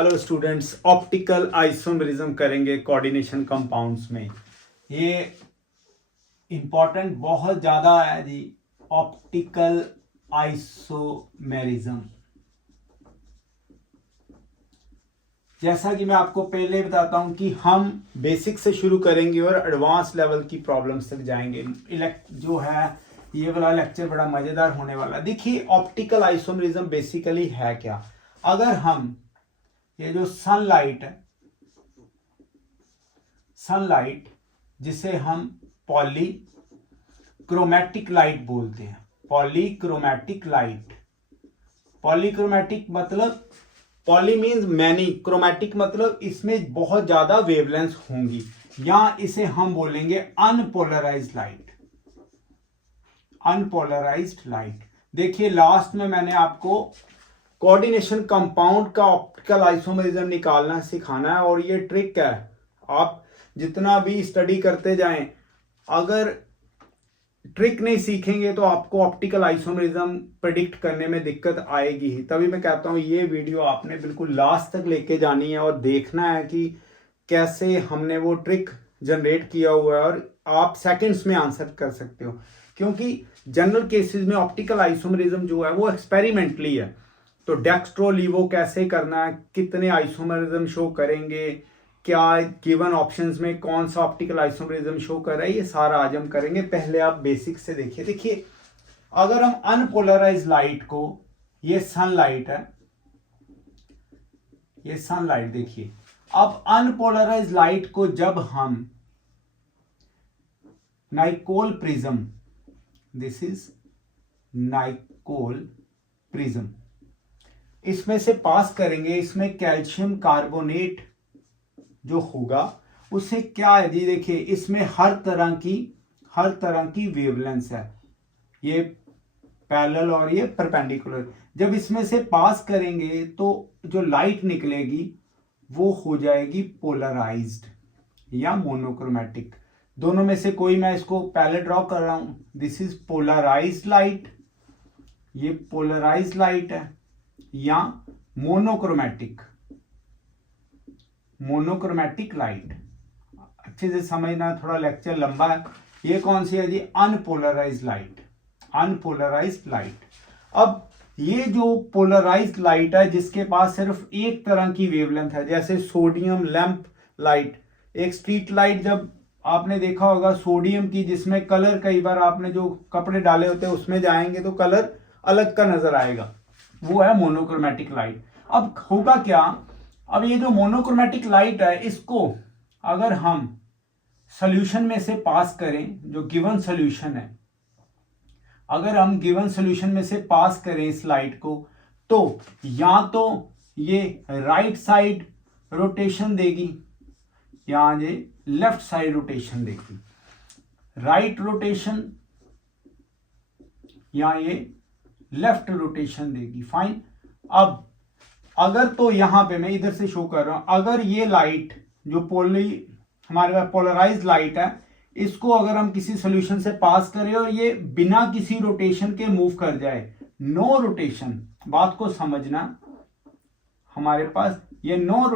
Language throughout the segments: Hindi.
हेलो स्टूडेंट्स, ऑप्टिकल आइसोमेरिज्म करेंगे कोऑर्डिनेशन कंपाउंड्स में। ये इंपॉर्टेंट बहुत ज़्यादा है जी। ऑप्टिकल आइसोमेरिज्म, जैसा कि मैं आपको पहले बताता हूं कि हम बेसिक से शुरू करेंगे और एडवांस लेवल की प्रॉब्लम्स तक जाएंगे। जो है ये वाला लेक्चर बड़ा मज़ेदार होने वाला है। देखिए, ऑप्टिकल आइसोमेरिज्म बेसिकली है क्या। अगर हम ये जो सनलाइट है, सनलाइट जिसे हम पॉलीक्रोमैटिक लाइट बोलते हैं, पॉलीक्रोमैटिक लाइट। पॉलीक्रोमैटिक मतलब पॉली मीन्स मैनी, क्रोमैटिक मतलब इसमें बहुत ज्यादा वेवलेंथ होंगी, या इसे हम बोलेंगे अनपोलराइज्ड लाइट। Unpolarized light. देखिए, लास्ट में मैंने आपको कोऑर्डिनेशन कंपाउंड का ऑप्टिकल आइसोमेरिज्म निकालना सिखाना है, और ये ट्रिक है। आप जितना भी स्टडी करते जाएं, अगर ट्रिक नहीं सीखेंगे तो आपको ऑप्टिकल आइसोमेरिज्म प्रेडिक्ट करने में दिक्कत आएगी ही। तभी मैं कहता हूं ये वीडियो आपने बिल्कुल लास्ट तक लेके जानी है और देखना है कि कैसे हमने वो ट्रिक जनरेट किया हुआ है, और आप सेकंड्स में आंसर कर सकते हो। क्योंकि जनरल केसेस में ऑप्टिकल आइसोमेरिज्म जो है वो एक्सपेरिमेंटली है। तो डेक्स्ट्रो लीवो कैसे करना है, कितने आइसोमेरिज्म शो करेंगे, क्या गिवन ऑप्शंस में कौन सा ऑप्टिकल आइसोमेरिज्म शो कर रहा है, ये सारा आज हम करेंगे। पहले आप बेसिक से देखिए, अगर हम अनपोलराइज लाइट को, ये सनलाइट है, ये सनलाइट देखिए, अब अनपोलराइज लाइट को जब हम नाइकोल प्रिज्म, दिस इज नाइकोल प्रिज्म, इसमें से पास करेंगे, इसमें कैल्शियम कार्बोनेट जो होगा उससे क्या है जी। देखिए, इसमें हर तरह की वेवलेंथ है, ये पैरेलल और ये परपेंडिकुलर। जब इसमें से पास करेंगे तो जो लाइट निकलेगी वो हो जाएगी पोलराइज्ड या मोनोक्रोमैटिक। दोनों में से कोई, मैं इसको पहले ड्रॉ कर रहा हूं, दिस इज पोलराइज्ड लाइट, ये पोलराइज्ड लाइट है, या मोनोक्रोमैटिक लाइट। अच्छे से समझना, थोड़ा लेक्चर लंबा है। ये कौन सी है जी? Unpolarized light, unpolarized light. अब ये जो पोलराइज्ड लाइट है जिसके पास सिर्फ एक तरह की वेवलेंथ है, जैसे सोडियम लैंप लाइट, एक स्ट्रीट लाइट जब आपने देखा होगा सोडियम की, जिसमें कलर कई बार आपने जो कपड़े डाले होते हैं उसमें जाएंगे तो कलर अलग का नजर आएगा, वो है मोनोक्रोमैटिक लाइट। अब होगा क्या, अब ये जो मोनोक्रोमैटिक लाइट है, इसको अगर हम सॉल्यूशन में से पास करें, जो गिवन सॉल्यूशन है, अगर हम गिवन सॉल्यूशन में से पास करें इस लाइट को, तो या तो ये राइट साइड रोटेशन देगी, या ये लेफ्ट साइड रोटेशन देगी। राइट रोटेशन या ये लेफ्ट रोटेशन देगी। फाइन। अब अगर तो यहां पे मैं इधर से शो कर रहा हूं, अगर ये लाइट जो हमारे पास पोलराइज्ड लाइट है, इसको अगर हम किसी सॉल्यूशन से पास करें और ये बिना किसी रोटेशन के मूव कर जाए, नो रोटेशन, बात को समझना, हमारे पास ये नो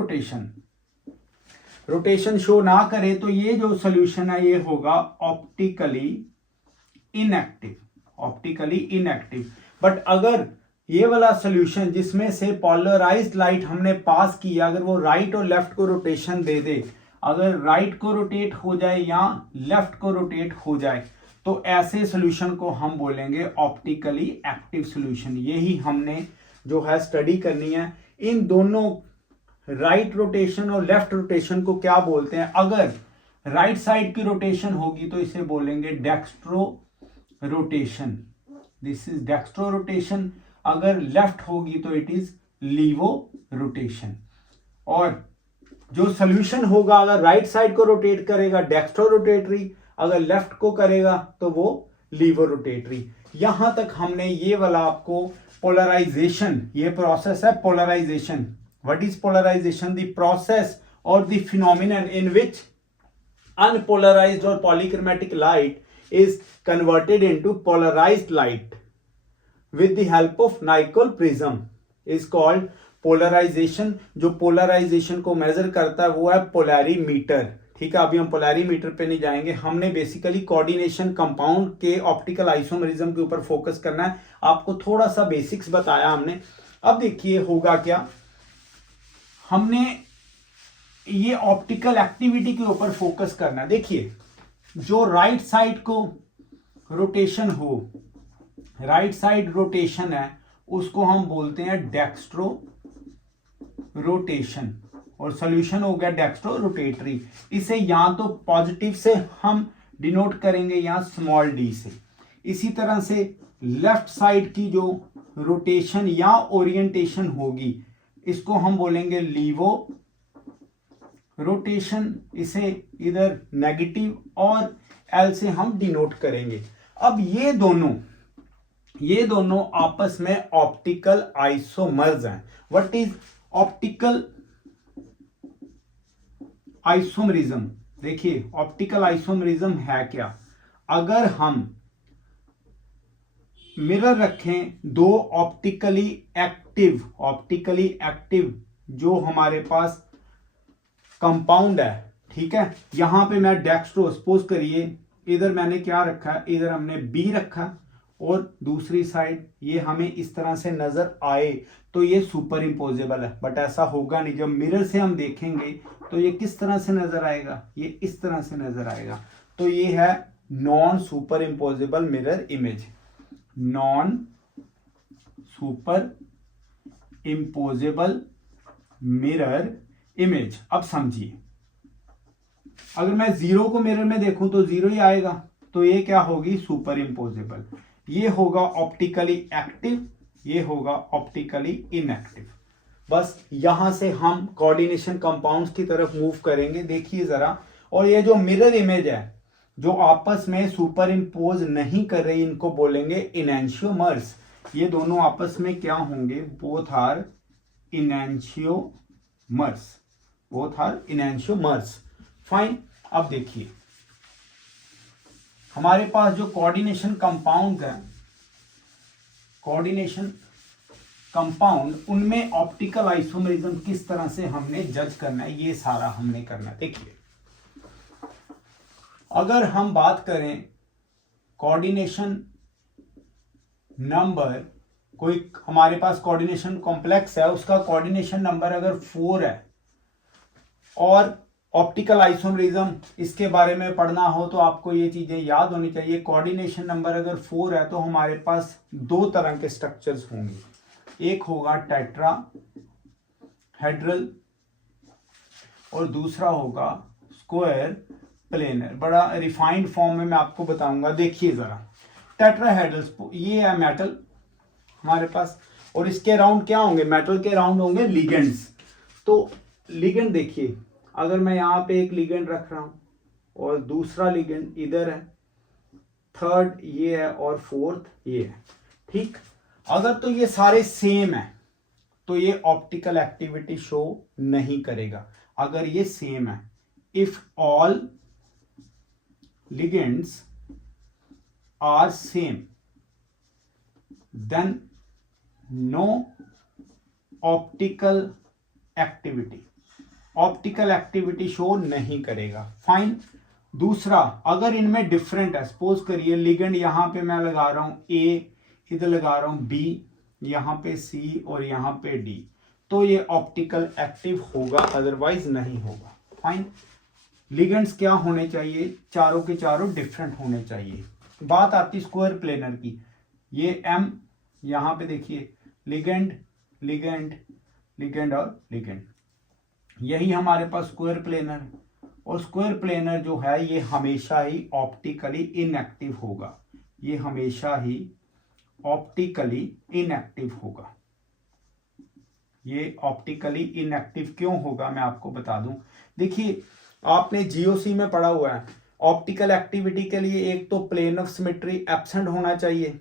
रोटेशन शो ना करे, तो ये जो सॉल्यूशन है ये होगा optically inactive, optically inactive. But अगर ये वाला सॉल्यूशन जिसमें से पोलराइज्ड लाइट हमने पास किया, अगर वो राइट और लेफ्ट को रोटेशन दे दे, अगर राइट को रोटेट हो जाए या लेफ्ट को रोटेट हो जाए, तो ऐसे सॉल्यूशन को हम बोलेंगे ऑप्टिकली एक्टिव सॉल्यूशन। यही हमने जो है स्टडी करनी है। इन दोनों राइट रोटेशन और लेफ्ट रोटेशन को क्या बोलते हैं? अगर राइट साइड की रोटेशन होगी तो इसे बोलेंगे dextro rotation, this is dextro rotation. अगर लेफ्ट होगी तो इट इज लीवो रोटेशन। और जो सॉल्यूशन होगा, अगर राइट साइड को रोटेट करेगा डेक्स्ट्रो रोटेटरी, अगर लेफ्ट को करेगा तो वो लीवो रोटेटरी। यहां तक हमने ये वाला आपको पोलराइजेशन, ये प्रोसेस है polarization. What is polarization? The process और the phenomenon in which unpolarized or polychromatic light is converted into polarized light with the help of Nicol prism is called polarisation, जो पोलराइजेशन को मेजर करता है वो है पोलैरीमीटर। ठीक है, अभी हम पोलैरीमीटर पे नहीं जाएंगे, हमने बेसिकली कोऑर्डिनेशन कंपाउंड के ऑप्टिकल आइसोमरिज्म के ऊपर फोकस करना है। आपको थोड़ा सा बेसिक्स बताया हमने। अब देखिए होगा क्या, हमने ये ऑप्टिकल एक्टिविटी के ऊपर फोकस करना है। देखिए जो राइट साइड को रोटेशन हो, राइट साइड रोटेशन है, उसको हम बोलते हैं डेक्स्ट्रो रोटेशन, और सॉल्यूशन हो गया डेक्स्ट्रो रोटेटरी। इसे या तो पॉजिटिव से हम डिनोट करेंगे या स्मॉल डी से। इसी तरह से लेफ्ट साइड की जो रोटेशन या ओरिएंटेशन होगी, इसको हम बोलेंगे लीवो रोटेशन, इसे इधर नेगेटिव और एल से हम डिनोट करेंगे। अब ये दोनों आपस में ऑप्टिकल आइसोमर्स हैं। What is optical isomerism? देखिए ऑप्टिकल आइसोमरिज्म है क्या, अगर हम मिरर रखें दो ऑप्टिकली एक्टिव जो हमारे पास कंपाउंड है, ठीक है, यहां पे मैं डेक्स्ट्रो, सपोज करिए इधर मैंने क्या रखा है, इधर हमने बी रखा और दूसरी साइड ये हमें इस तरह से नजर आए तो ये सुपर इम्पोजेबल है। बट ऐसा होगा नहीं, जब मिरर से हम देखेंगे तो ये किस तरह से नजर आएगा, ये इस तरह से नजर आएगा। तो ये है non super imposable mirror image, non super imposable mirror image. अब समझिए, अगर मैं जीरो को मिरर में देखूं तो जीरो ही आएगा, तो ये क्या होगी, सुपर इम्पोजेबल। ये होगा ऑप्टिकली एक्टिव, ये होगा ऑप्टिकली इनएक्टिव। बस यहां से हम कोऑर्डिनेशन कंपाउंड्स की तरफ मूव करेंगे। देखिए जरा, और ये जो मिरर इमेज है जो आपस में सुपर इम्पोज नहीं कर रही, इनको बोलेंगे इनैंशियोमर्स। ये दोनों आपस में क्या होंगे, both are enantiomers, both are enantiomers. Fine. अब देखिए हमारे पास जो कोऑर्डिनेशन कंपाउंड है, कोऑर्डिनेशन कंपाउंड, उनमें ऑप्टिकल आइसोमरिज्म किस तरह से हमने जज करना है, ये सारा हमने करना है। देखिए अगर हम बात करें कोऑर्डिनेशन नंबर, कोई हमारे पास कोऑर्डिनेशन कॉम्प्लेक्स है, उसका कोऑर्डिनेशन नंबर अगर 4 है और ऑप्टिकल आइसोमरिज्म इसके बारे में पढ़ना हो तो आपको ये चीजें याद होनी चाहिए। कोऑर्डिनेशन नंबर अगर 4 है तो हमारे पास दो तरह के स्ट्रक्चर्स होंगे, एक होगा टेट्राहेड्रल और दूसरा होगा स्क्वायर प्लेनर। बड़ा रिफाइंड फॉर्म में मैं आपको बताऊंगा। देखिए जरा, टेट्राहेड्रल, ये है मेटल हमारे पास, और इसके अराउंड क्या होंगे, मेटल के अराउंड होंगे लिगेंड्स। तो लिगेंड देखिए, अगर मैं यहां पे एक लिगेंड रख रहा हूं और दूसरा लिगेंड इधर है, थर्ड ये है और फोर्थ ये है, ठीक। अगर तो ये सारे सेम है तो ये ऑप्टिकल एक्टिविटी शो नहीं करेगा। अगर ये सेम है, if all ligands are same then no optical activity, optical activity show नहीं करेगा। फाइन। दूसरा, अगर इनमें डिफरेंट है, सपोज करिए लिगेंड यहां पे मैं लगा रहा हूं ए, इधर लगा रहा हूं बी, यहां पे सी और यहां पे डी, तो ये ऑप्टिकल एक्टिव होगा, अदरवाइज नहीं होगा। फाइन। लिगेंड्स क्या होने चाहिए, चारों के चारों डिफरेंट होने चाहिए। बात आती स्क्वायर प्लेनर की, ये एम, यहां पे देखिए लिगेंड लिगेंड लिगेंड और लिगेंड, यही हमारे पास स्क्वायर प्लेनर है। और स्क्वायर प्लेनर जो है ये हमेशा ही ऑप्टिकली इनएक्टिव होगा, ये हमेशा ही ऑप्टिकली इनएक्टिव होगा। ये ऑप्टिकली इनएक्टिव क्यों होगा मैं आपको बता दूं। देखिए आपने जीओसी में पढ़ा हुआ है, ऑप्टिकल एक्टिविटी के लिए एक तो प्लेन ऑफ सिमेट्री एब्सेंट होना चाहिए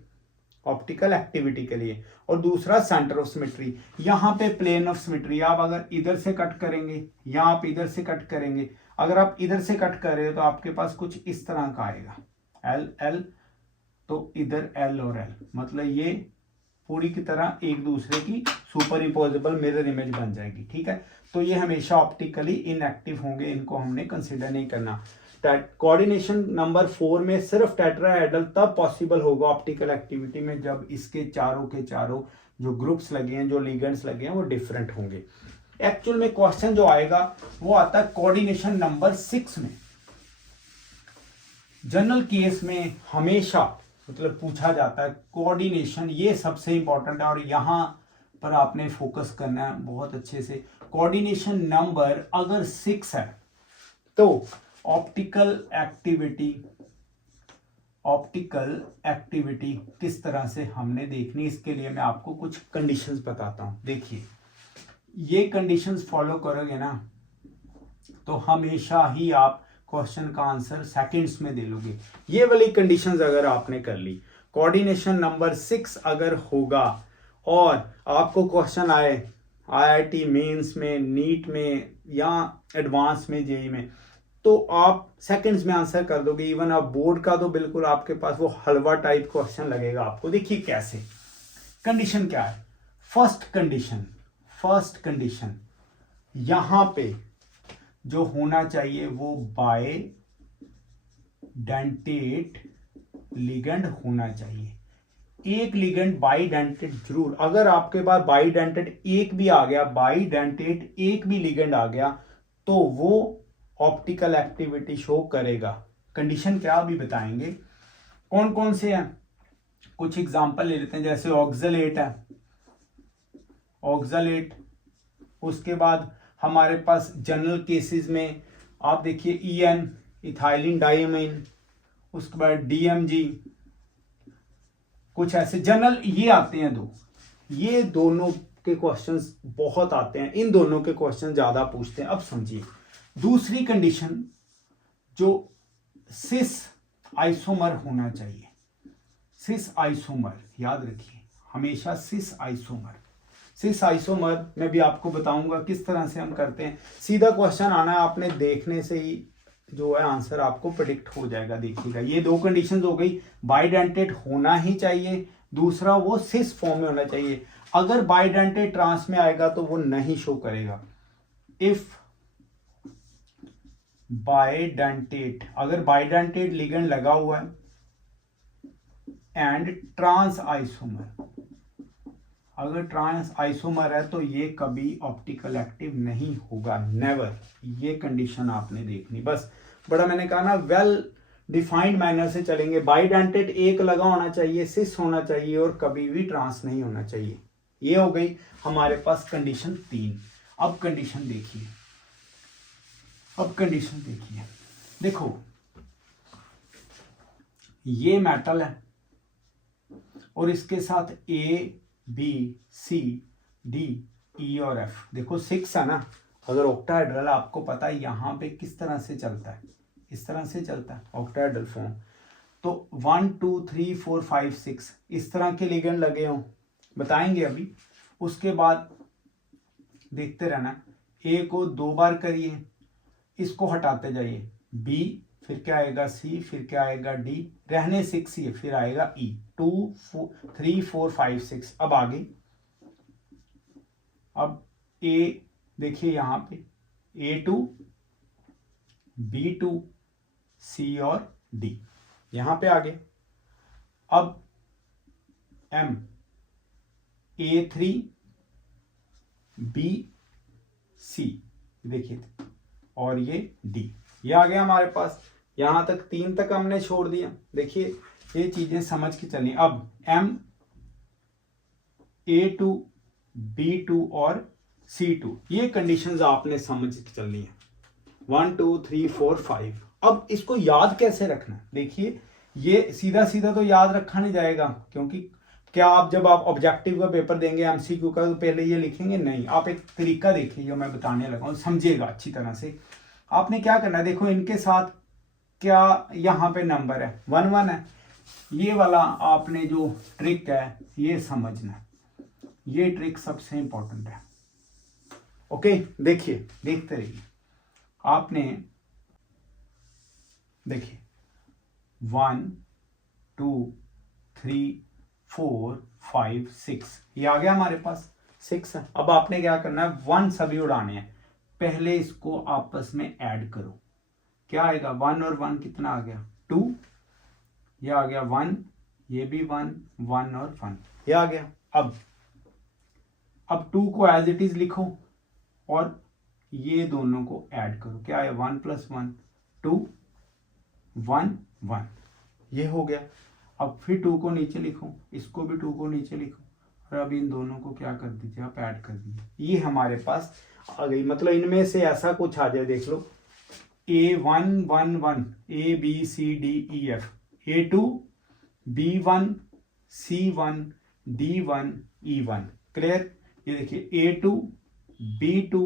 ऑप्टिकल एक्टिविटी के लिए, और दूसरा सेंटर ऑफ सिमेट्री। यहां पे प्लेन ऑफ सिमेट्री, आप अगर इधर से कट करेंगे या आप इधर से कट करेंगे, अगर आप इधर से कट कर रहे हो तो आपके पास कुछ इस तरह का आएगा, एल एल, तो इधर एल और एल, मतलब ये पूरी की तरह एक दूसरे की सुपर इम्पोजेबल मिरर इमेज बन जाएगी, ठीक है। तो ये हमेशा ऑप्टिकली इनएक्टिव होंगे, इनको हमने कंसिडर नहीं करना। कोऑर्डिनेशन नंबर 4 में सिर्फ टेट्राहेड्रल तब पॉसिबल होगा ऑप्टिकल एक्टिविटी में जब इसके चारों के चारों जो ग्रुप्स लगे हैं, जो लिगेंड्स लगे हैं, वो डिफरेंट होंगे। एक्चुअल में क्वेश्चन जो आएगा वो आता है कोऑर्डिनेशन नंबर 6 में। जनरल केस में हमेशा मतलब पूछा जाता है कोऑर्डिनेशन, ये सबसे इंपॉर्टेंट है और यहां पर आपने फोकस करना है बहुत अच्छे से। कोऑर्डिनेशन नंबर अगर 6 है तो ऑप्टिकल एक्टिविटी किस तरह से हमने देखनी, इसके लिए मैं आपको कुछ कंडीशंस बताता हूं। देखिए ये कंडीशंस फॉलो करोगे ना तो हमेशा ही आप क्वेश्चन का आंसर सेकंड्स में दे लोगे। ये वाली कंडीशंस अगर आपने कर ली, कोऑर्डिनेशन नंबर 6 अगर होगा और आपको क्वेश्चन आए IIT मेंस में, नीट में या एडवांस में, जेई में, तो आप सेकंड्स में आंसर कर दोगे। इवन आप बोर्ड का तो बिल्कुल आपके पास वो हलवा टाइप क्वेश्चन लगेगा आपको। देखिए कैसे, कंडीशन क्या है। फर्स्ट कंडीशन यहां पे जो होना चाहिए वो बाइडेंटेट लिगेंड होना चाहिए। एक लिगेंड बाइडेंटेट जरूर, अगर आपके पास बाइडेंटेट एक भी आ गया, बाइडेंटेट एक भी लिगेंड आ गया तो वो ऑप्टिकल एक्टिविटी शो करेगा। कंडीशन क्या अभी बताएंगे। कौन कौन से हैं, कुछ एग्जांपल ले लेते हैं। जैसे ऑक्सलेट है, ऑक्सलेट। उसके बाद हमारे पास जनरल केसेस में आप देखिए EN, इथाइलिन डाइमीन। उसके बाद DMG, कुछ ऐसे जनरल ये आते हैं दो। ये दोनों के क्वेश्चंस बहुत आते हैं, इन दोनों के क्वेश्चन ज्यादा पूछते हैं। अब समझिए दूसरी कंडीशन, जो सिस आइसोमर होना चाहिए। सिस आइसोमर याद रखिए हमेशा, सिस आइसोमर मैं भी आपको बताऊंगा किस तरह से हम करते हैं। सीधा क्वेश्चन आना है, आपने देखने से ही जो है आंसर आपको प्रेडिक्ट हो जाएगा। देखिएगा ये दो कंडीशंस हो गई, बाइडेंटेट होना ही चाहिए, दूसरा वो सिस फॉर्म में होना चाहिए। अगर बाइडेंटेट ट्रांस में आएगा तो वो नहीं शो करेगा। इफ बाइडेंटेट, अगर बाइडेंटेट लिगेंड लगा हुआ है एंड ट्रांस आइसोमर, अगर ट्रांस आइसोमर है तो ये कभी ऑप्टिकल एक्टिव नहीं होगा, नेवर। ये कंडीशन आपने देखनी बस। बड़ा मैंने कहा ना वेल डिफाइंड मैनर से चलेंगे। बाइडेंटेट एक लगा होना चाहिए, सिस होना चाहिए और कभी भी ट्रांस नहीं होना चाहिए। ये हो गई हमारे पास कंडीशन 3। अब कंडीशन देखिए, देखो ये मेटल है और इसके साथ ABCDE और F। देखो 6 है ना, अगर ऑक्टाहेड्रल आपको पता है यहां पे किस तरह से चलता है, इस तरह से चलता है ऑक्टाहेड्रल फॉर्म। तो 1 2 3 4 5 6 इस तरह के लिगेंड लगे हों, बताएंगे अभी। उसके बाद देखते रहना, A को 2 बार करिए, इसको हटाते जाइए, B, फिर क्या आएगा C, फिर क्या आएगा D, रहने 6 ही है, फिर आएगा E। 2 3 4 5 6। अब आगे, अब A देखिए यहां पे A2 B2 C और D यहां पे आगे। अब M A3 B C देखिए और ये D, ये आ गया हमारे पास। यहां तक 3 तक हमने छोड़ दिया। देखिए ये चीजें समझ के चलिए। अब M A2 B2 और C2, ये कंडीशंस आपने समझ के चलनी है। 1 2 3 4 5। अब इसको याद कैसे रखना है, देखिए ये सीधा सीधा तो याद रखा नहीं जाएगा, क्योंकि क्या आप जब आप ऑब्जेक्टिव का पेपर देंगे MCQ का तो पहले ये लिखेंगे नहीं। आप एक तरीका देखिए जो मैं बताने लगा हूं, समझिएगा अच्छी तरह से। आपने क्या करना है, देखो इनके साथ क्या यहाँ पे नंबर है 1 1 है, ये वाला आपने जो ट्रिक है ये समझना, ये ट्रिक सबसे इंपॉर्टेंट है। ओके देखिए, देखते रहिए। आपने देखिए 1 2 3 4 5 6, ये आ गया हमारे पास 6 है। अब आपने क्या करना है, 1 सभी उड़ाने हैं। पहले इसको आपस में ऐड करो, क्या आएगा, 1 और 1 कितना आ गया, 2, ये आ गया 1, ये भी 1, 1 और 1, ये आ गया। अब 2 को एज इट इज लिखो और ये दोनों को ऐड करो, क्या है, 1 + 1 2, 1 1, ये हो गया। अब फिर 2 को नीचे लिखो, इसको भी 2 को नीचे लिखो, और अब इन दोनों को क्या कर दीजिए, आप ऐड कर दीजिए, ये हमारे पास आ गई। मतलब इनमें से ऐसा कुछ आ जाए, देख लो, A1 1 1, A B C D E F, A2 B1 C1 D1 E1, clear. ये देखिए A2 B2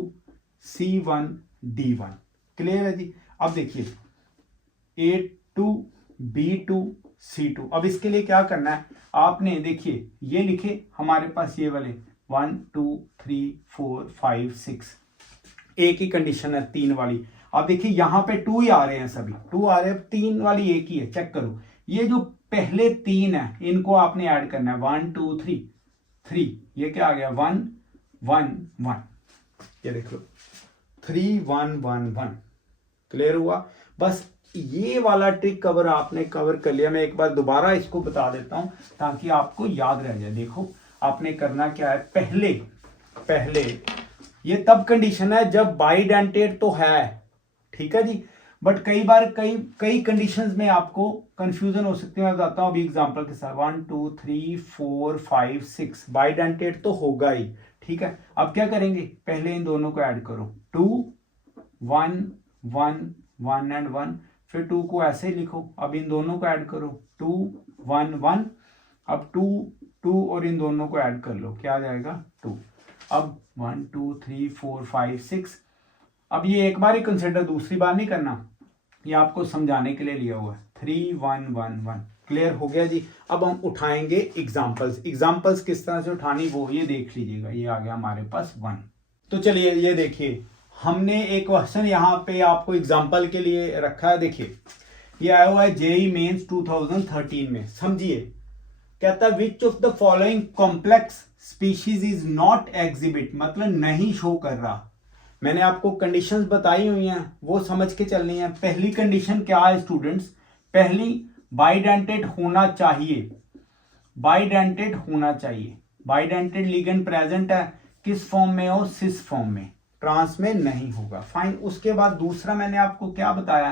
C1 D1, clear है जी। अब देखिए A2 B2 C2, अब इसके लिए क्या करना है, आपने देखिए ये लिखे हमारे पास ये वाले 1 2 3 4 5 6, एक ही कंडीशन है 3 वाली। अब देखिए यहाँ पे 2 ही आ रहे हैं, सभी 2 आ रहे हैं, 3 वाली एक ही है, चेक करो। ये जो पहले 3 है इनको आपने ऐड करना है, 1 2 3 3, ये क्या आ गया, 1 1 1, ये देख लो 3 1 1 1, क्लियर हुआ। बस ये वाला ट्रिक कवर आपने कवर कर लिया। मैं एक बार दोबारा इसको बता देता हूं ताकि आपको याद रह जाए। देखो आपने करना क्या है, पहले ये तब कंडीशन है जब बाइडेंटेट तो है, ठीक है जी, बट कई बार कई कंडीशंस में आपको कंफ्यूजन हो सकती है। मैं बताता हूं अभी एग्जांपल के साथ, 1 2 3 4 5 6 बाइडेंटेट तो होगा ही, ठीक है। अब क्या करेंगे, पहले इन दोनों को ऐड करो, 2 1 1 1 एंड 1, फिर 2 को ऐसे लिखो, अब इन दोनों को ऐड करो, 2 1 1, अब 2 2 और इन दोनों को ऐड कर लो, क्या आ जाएगा, 2। अब 1 2 3 4 5 6, अब ये एक बार ही कंसिडर, दूसरी बार नहीं करना, ये आपको समझाने के लिए लिया हुआ है, 3 1 1 1, क्लियर हो गया जी। अब हम उठाएंगे एग्जाम्पल्स किस तरह से उठानी वो ये देख लीजिएगा। ये आ गया हमारे पास 1। तो चलिए ये देखिए, हमने एक क्वेश्चन यहाँ पे आपको एग्जाम्पल के लिए रखा है। देखिए ये आया हुआ है जेईई मेंस 2013 में, समझिए। कहता है which of the following complex species is not exhibit, मतलब नहीं शो कर रहा। मैंने आपको कंडीशंस बताई हुई हैं, वो समझ के चलनी है। पहली कंडीशन क्या है स्टूडेंट्स, पहली बाइडेंटेट होना चाहिए, बाइडेंटेट होना चाहिए, बाइडेंटेट लिगेंड प्रेजेंट है, किस फॉर्म में हो, सिस फॉर्म में, ट्रांस में नहीं होगा, फाइन। उसके बाद दूसरा मैंने आपको क्या बताया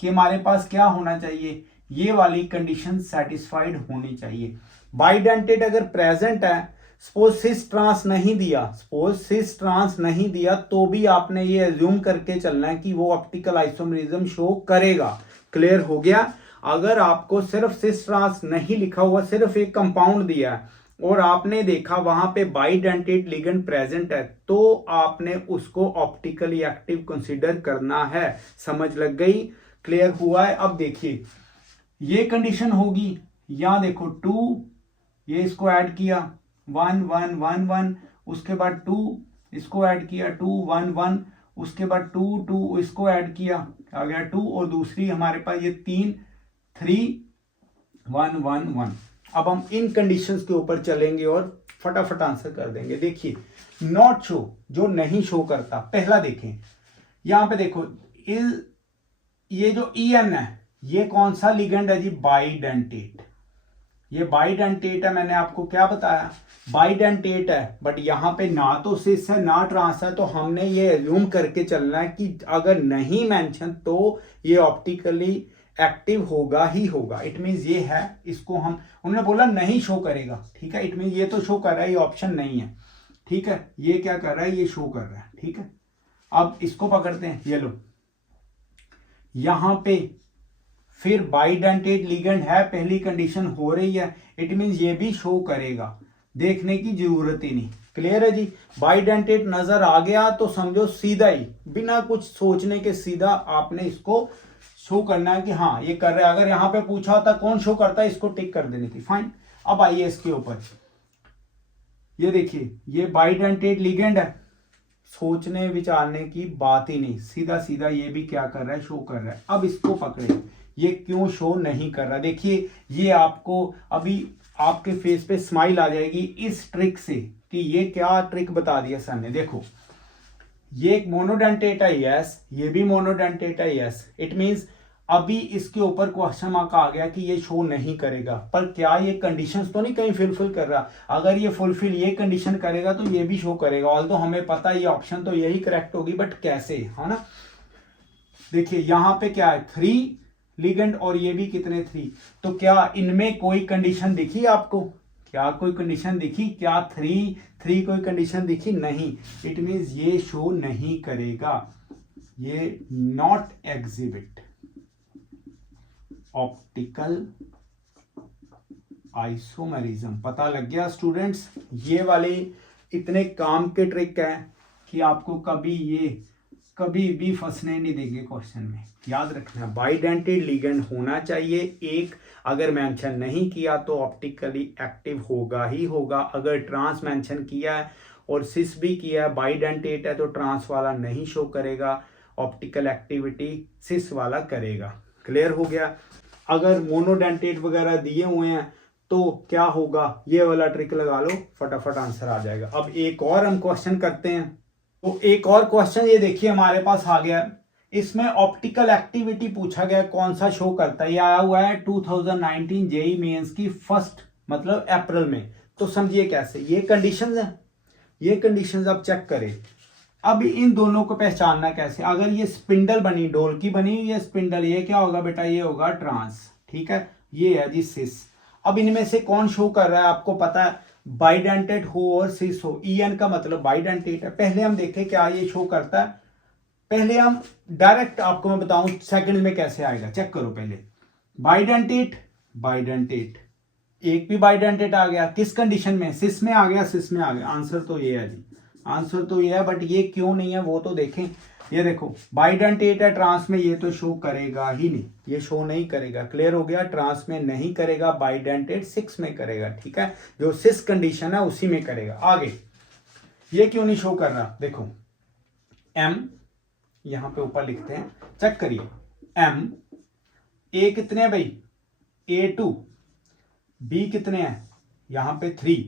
कि हमारे पास क्या होना चाहिए, ये वाली कंडीशन सेटिस्फाइड होनी चाहिए। बाइडेंटेट अगर प्रेजेंट है, सपोज सिस ट्रांस नहीं दिया, सपोज सिस ट्रांस नहीं दिया, तो भी आपने ये एज्यूम करके चलना है कि वो ऑप्टिकल आइसोमरिज्म शो करेगा, क्लियर हो गया। अगर आपको सिर्फ सिस ट्रांस नहीं लिखा हुआ, सिर्फ एक कंपाउंड दिया है और आपने देखा वहां पे बाइडेंटेट लिगेंड प्रेजेंट है, तो आपने उसको ऑप्टिकली एक्टिव कंसीडर करना है। समझ लग गई, क्लियर हुआ है। अब देखिए ये कंडीशन होगी, यहां देखो 2, ये इसको ऐड किया 1 1 1 1, उसके बाद 2 इसको ऐड किया 2 1 1, उसके बाद 2 2 इसको ऐड किया, आ गया 2, और दूसरी हमारे पास ये 3 3 1 1 1। अब हम इन कंडीशंस के ऊपर चलेंगे और फटाफट आंसर कर देंगे। देखिए नॉट शो, जो नहीं शो करता, पहला देखें यहां पे देखो, ये जो EN है ये कौन सा लिगेंड है जी, बाइडेंटेट। ये बाइडेंटेट है, मैंने आपको क्या बताया, बाइडेंटेट है, बट यहां पे ना तो सिस है ना ट्रांस है, तो हमने ये एज्यूम करके चलना है कि अगर नहीं मेंशन तो ये ऑप्टिकली एक्टिव होगा ही होगा। इट मींस ये है, इसको हम, उन्होंने बोला नहीं शो करेगा, ठीक है, इट मींस ये तो शो कर रहा है, ये ऑप्शन नहीं है, ठीक है, ये क्या कर रहा है, ये शो कर रहा है, ठीक है। अब इसको पकड़ते हैं, ये लो, यहां पे फिर बाइडेंटेट लिगेंड है, पहली कंडीशन हो रही है, इट मींस ये भी शो करेगा, देखने की जरूरत ही नहीं, क्लियर है जी। बाइडेंटेट नजर आ गया तो समझो सीधा ही, बिना कुछ सोचने के सीधा आपने इसको शो करना है कि हाँ ये कर रहा है। अगर यहां पे पूछा होता कौन शो करता है, इसको टिक कर देनी थी, फाइन। अब आइए इसके ऊपर, ये देखिए ये बाइडेंटेट लिगेंड है, सोचने विचारने की बात ही नहीं, सीधा सीधा ये भी क्या कर रहा है, शो कर रहा है। अब इसको पकड़े, ये क्यों शो नहीं कर रहा, देखिए ये आपको अभी आपके फेस पे स्माइल आ जाएगी इस ट्रिक से कि ये क्या ट्रिक बता दिया सर ने। देखो ये एक मोनोडेंटेट है यस, ये भी मोनोडेंटेट है यस, इट मींस अभी इसके ऊपर क्वेश्चन मार्क आ गया कि ये शो नहीं करेगा, पर क्या ये कंडीशंस तो नहीं कहीं फुलफिल कर रहा। अगर ये फुलफिल ये कंडीशन करेगा तो ये भी शो करेगा, ऑल्दो हमें पता है ये ऑप्शन तो यही करेक्ट होगी, बट कैसे, है ना। देखिए यहाँ पे क्या है 3 लिगेंड और ये भी कितने 3, तो क्या इनमें कोई कंडीशन दिखी आपको, क्या कोई कंडीशन दिखी, क्या 3 कोई कंडीशन दिखी, नहीं, इट मींस ये शो नहीं करेगा, ये नॉट एग्जिबिट ऑप्टिकल आइसोमेरिज्म। पता लग गया स्टूडेंट्स, ये वाले इतने काम के ट्रिक है कि आपको कभी भी फंसने नहीं देंगे क्वेश्चन में। याद रखना बाइडेंटेड लिगेंड होना चाहिए एक, अगर मेंशन नहीं किया तो ऑप्टिकली एक्टिव होगा ही होगा। अगर ट्रांस मेंशन किया है और सिस भी किया है, बाइडेंटेट है, तो ट्रांस वाला नहीं शो करेगा, ऑप्टिकल एक्टिविटी सिस वाला करेगा। क्लियर हो गया। अगर मोनोडेंटेट वगैरह दिए हुए हैं तो क्या होगा, ये वाला ट्रिक लगा लो, फटाफट आंसर आ जाएगा। अब एक और हम क्वेश्चन करते हैं, तो एक और क्वेश्चन ये देखिए हमारे पास आ गया, इसमें ऑप्टिकल एक्टिविटी पूछा गया कौन सा शो करता है। ये आया हुआ है 2019 जेई मेंस की फर्स्ट मतलब अप्रैल में। तो समझिए कैसे, ये कंडीशंस है, ये कंडीशंस आप चेक करें। अब इन दोनों को पहचानना कैसे, अगर ये स्पिंडल बनी, डोल की बनी ये स्पिंडल, ये क्या होगा बेटा, ये होगा ट्रांस, ठीक है, ये है जी सिस। अब इनमें से कौन शो कर रहा है, आपको पता है बाइडेंटेट हो और सिस हो, ईएन का मतलब बाइडेंटेट है। पहले हम देखें क्या ये शो करता है, पहले हम डायरेक्ट आपको मैं बताऊं सेकंड में कैसे आएगा, चेक करो। पहले बाइडेंटेट, बाइडेंटेट, एक भी बाइडेंटेट आ गया, किस कंडीशन में, सिस में आ गया, सिस में आ गया। आंसर तो ये है जी, आंसर तो ये है, बट ये क्यों नहीं है वो तो देखें। ये देखो बाइडेंटेट है ट्रांस में, ये तो शो करेगा ही नहीं, ये शो नहीं करेगा। क्लियर हो गया, ट्रांस में नहीं करेगा, बाइडेंटेट 6 में करेगा, ठीक है, जो सिस कंडीशन है उसी में करेगा। आगे ये क्यों नहीं शो कर रहा, देखो एम यहां पे ऊपर लिखते हैं, चेक करिए, एम ए कितने हैं भाई, A2, बी कितने हैं यहां पे 3,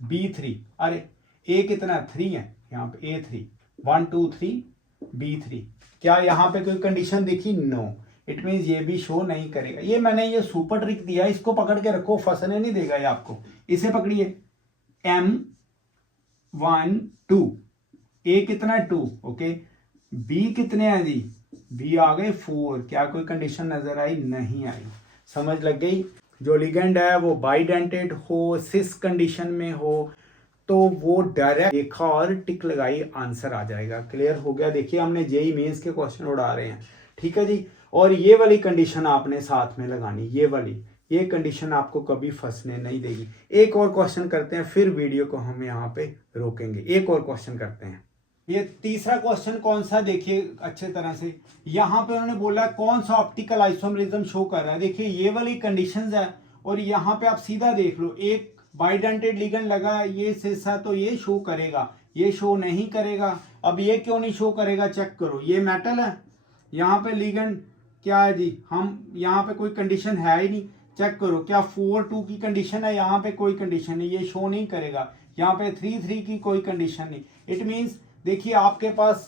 B3, अरे ए कितना 3 है यहाँ पे, A3, 1 2 3 B3, क्या यहाँ पे कोई कंडीशन दिखी, नो, इट मींस ये भी शो नहीं करेगा। ये मैंने ये सुपर ट्रिक दिया, इसको पकड़ के रखो, फंसने नहीं देगा ये आपको। इसे पकड़िए, M1 2, ए कितना 2, ओके, बी कितने हैं जी, बी आ गए 4, क्या कोई कंडीशन नजर आई, नहीं आई। समझ लग गई, जो लिगेंड है वो बाइडेंटेट हो, सिस कंडीशन में हो, तो वो डायरेक्ट देखा और टिक लगाई, आंसर आ जाएगा। क्लियर हो गया। देखिए हमने जेई मेंस के क्वेश्चन उड़ा रहे हैं, ठीक है जी। और ये वाली कंडीशन आपने साथ में लगानी, ये वाली, ये कंडीशन आपको कभी फंसने नहीं देगी। एक और क्वेश्चन करते हैं, फिर वीडियो को हम यहाँ पे रोकेंगे। एक और क्वेश्चन करते हैं। ये तीसरा क्वेश्चन कौन सा, देखिए अच्छे तरह से, यहाँ पे उन्होंने बोला कौन सा ऑप्टिकल आइसोमेरिज्म शो कर रहा है। देखिए ये वाली कंडीशंस है, और यहाँ पे आप सीधा देख लो, एक बाइडेंटेड लिगेंड लगा है, ये सिसा, तो ये शो करेगा, ये शो नहीं करेगा। अब ये क्यों नहीं शो करेगा, चेक करो, ये मेटल है, यहाँ पे लिगेंड क्या है जी, हम यहाँ पे कोई कंडीशन है ही नहीं। चेक करो, क्या 4 2 की कंडीशन है, यहाँ पे कोई कंडीशन नहीं, ये शो नहीं करेगा। यहाँ पे 3 3 की कोई कंडीशन नहीं। इट मीन्स देखिए आपके पास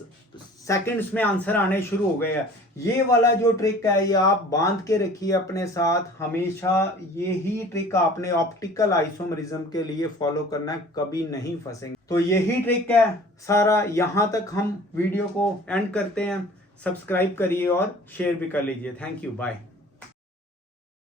सेकंड्स में आंसर आने शुरू हो गए हैं। ये वाला जो ट्रिक है ये आप बांध के रखिए अपने साथ हमेशा, यही ट्रिक आपने ऑप्टिकल आइसोमेरिज्म के लिए फॉलो करना है, कभी नहीं फंसेंगे। तो यही ट्रिक है सारा। यहाँ तक हम वीडियो को एंड करते हैं। सब्सक्राइब करिए और शेयर भी कर लीजिए। Thank you, bye.